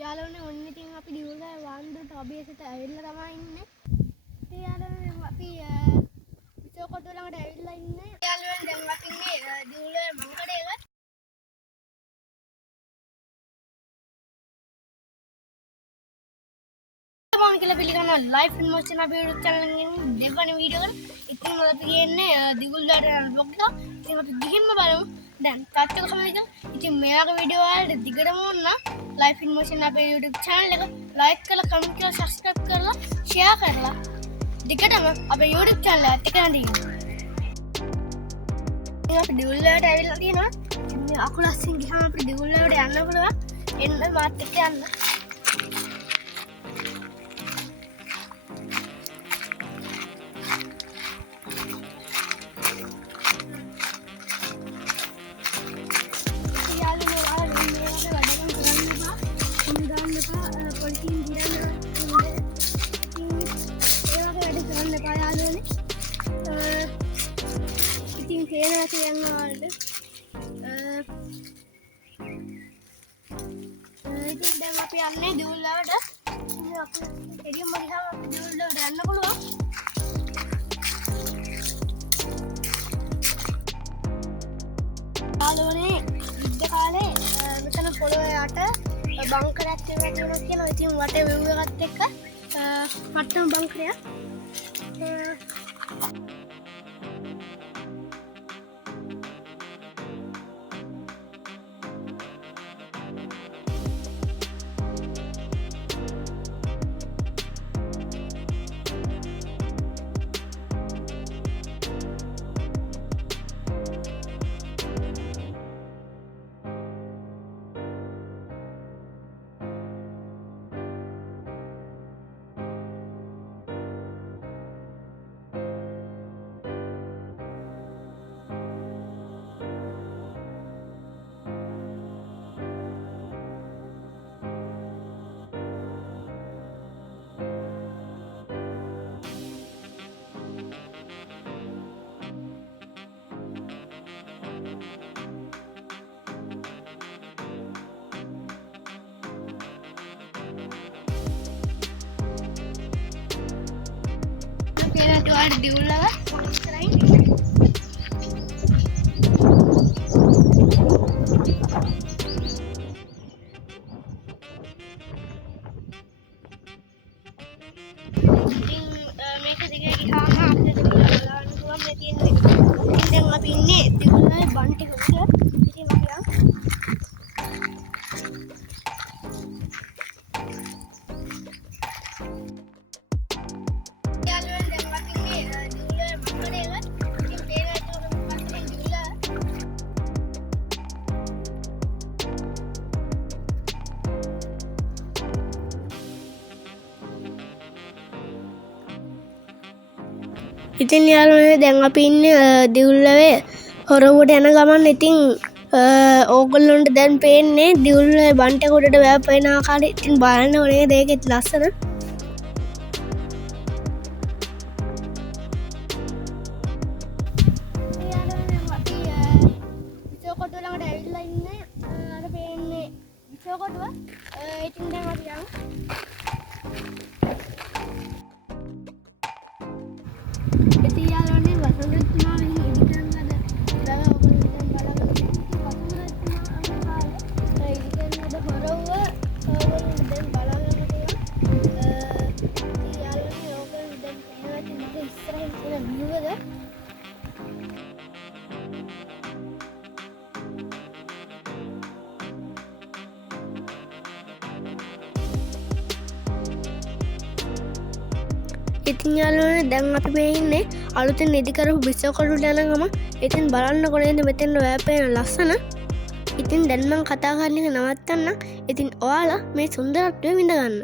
යාළුවනේ ඔන්න ඉතින් අපි දියුල්ගහ වන්දරට අභියසට ඇවිල්ලා තමයි ඉන්නේ. ඉතින් යාළුවනේ අපි විසෝකොට්ටුව ළඟට ඇවිල්ලා ඉන්නේ. යාළුවනේ දැන් අපි ඉන්නේ දියුල්ගහ මංකඩේක. මම කියලා පිළිගන්න ලයිෆ් ඉන්මෝෂන් අපේ YouTube channel එකෙන් දෙවන වීඩියෝ එක. ඉතින් අපි කියන්නේ දියුල්ගහට යන vlog එක. ඉතින් අපි ගිහින්ම බලමු. දැන් තාත් එක කොහමද? ඉතින් මෙයාගේ වීඩියෝ වලට දිගටම වුණ ලයිෆ් ඉන්මෝෂන් අපේ YouTube channel එක like කරලා comment කරලා subscribe කරලා share කරලා දිගටම අපේ YouTube channel එකත් එක්ක යන්න. ඉතින් අපි දියුල්ගහට ඇවිල්ලා තියෙනවා. ඉතින් අකුලස්සින් ගියාම අපිට දියුල්ගහට යන්න පුළුවන්. එන්න මාත් එක්ක යන්න. ඉතින් තේනවා කියනවා වලට ඉතින් දැන් අපි යන්නේ දියුල්ගහට. ඉතින් අපි එළියම ගියාම අපි දියුල්ගහට යන්න පුළුවන්. යාළුවනේ යුද්ධ කාලේ මෙතන පොළොවේ යට බංකරයක් තියෙනවා කියලා. ඉතින් වටේ view එකත් එක්ක මට්ටම බංකරයක්. Ada diulang selain mereka tiga di sana ada jalan keluar dari ini dan lebih ini diulang banti juga jadi lebih yang ඉතින් යාළුවනේ දැන් අපි ඉන්නේ දියුල්ගහේ හොරවුවට යන ගමන්. ඉතින් ඕගොල්ලන්ට දැන් පේන්නේ දියුල්ගහේ බන්ට් එක උඩට වැපෙන ආකාරය. ඉතින් බලන්න ඕනේ මේකෙත් ලස්සන. විසෝකොට්ටුව ළඟට ඇවිල්ලා ඉන්නේ. අර පේන්නේ විසෝකොට්ටුව. ඉතින් දැන් අපි යමු. ඉතින් යාළුවනේ වසන්ත ऋतुමාව ඉදිකරන ලද ඉතල ඔයගොල්ලෝ දැන් බලන්න ඉතින් වසන්ත ऋतුමාව කාලේ ඉදිකරන ලද හොරවුව ඔයගොල්ලෝ දැන් බලන්න තියෙනවා. ඉතින් යාළුවනේ ඔයගොල්ලෝ දැන් පේනවා ඉතින් මගේ ඉස්සරහින් තියෙන view එක. ඉතින් යාළුවනේ දැන් අපි මේ ඉන්නේ අලුතෙන් ඉදි කරපු විසෝකොට්ටුවට යන ගම. ඉතින් බලන්නකො නේද මෙතන වැපෙන ලස්සන. ඉතින් දැන් මම කතා කරන එක නවත්තන්න. ඉතින් ඔයාලා මේ සුන්දරත්වය විඳ ගන්න.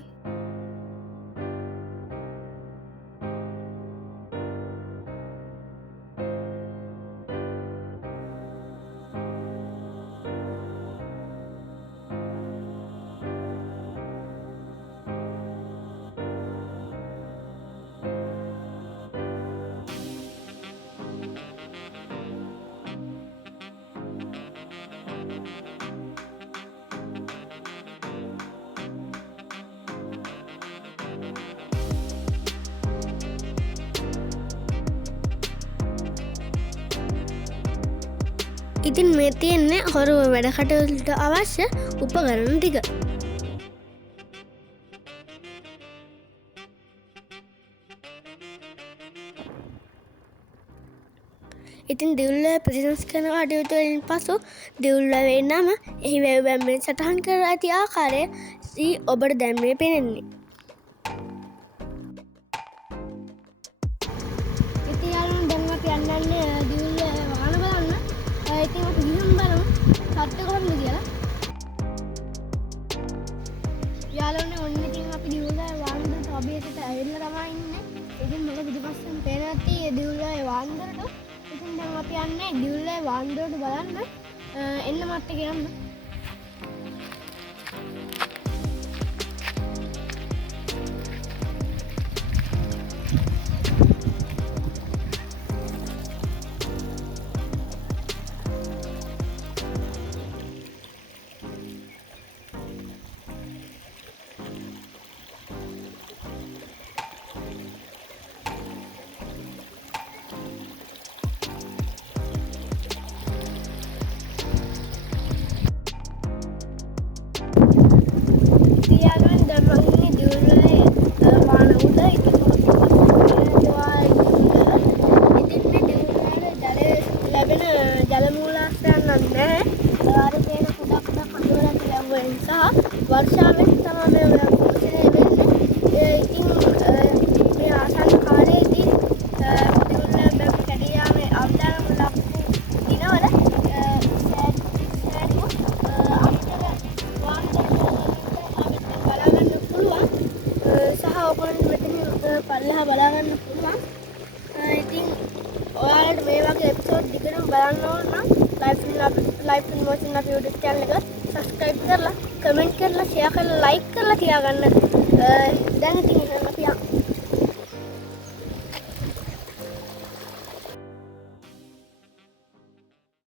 ඉතින් මේ තියෙන්නේ හොරු වැඩ කටයුතුට අවශ්‍ය උපකරණ ටික. ඉතින් දිවුල්ව ප්‍රතිසංස්කරණ කටයුතු වලින් පසු දිවුල්වැවේ නම එහි වැව්වැම්මෙන් සටහන් කර ඇති ආකාරය ඔබට දැන් මේ පෙනෙන්නේ. ඉතින් යාළුවෝ දැන් අපි යන්නේ දිවුල්ව වාහන බලන්න. ඉතින් අපි ගිහින් බලමු සත්‍ය කොහොමද කියලා. යාළුවනේ ඔන්න ඉතින් අපි දිවුල්ව වාහනට අභියසට ඇවිල්ලා තමයි ඉන්නේ. ඉතින් මම පිටිපස්සෙන් පේන ඇති දිවුල්ව වාහනට. ඉතින් දැන් අපි යන්නේ දිවුල්ව වාහනට බලන්න. එන්න මත් එක්ක යන්න. වර්ෂාවෙන් තමයි මේ පෝෂණය වෙන්නේ. ඉතින් මේ ආසන්න කාලයේදී දිවුල්ව බැව් කැඩී යාමේ අවදානම ලක්වූ දිනවල සෑඩ්කෝ අමතර වාහන බලා ගන්න පුළුවන්. සහ ඔයගොල්ලෝ මෙතන පල්ලෙහා බලා ගන්න පුළුවන්. ඉතින් ඔයාලට මේ වගේ එපිසෝඩ් දිගටම බලන්න ඕන නම් ලයිෆ් ඉන් මොෂන් අපේ YouTube channel එක සබස්ක්‍රයිබ් කරලා කමෙන්ට් කරලා ෂෙයා කරලා ලයික් කරලා තියාගන්න. දැන් ඉතින් අපි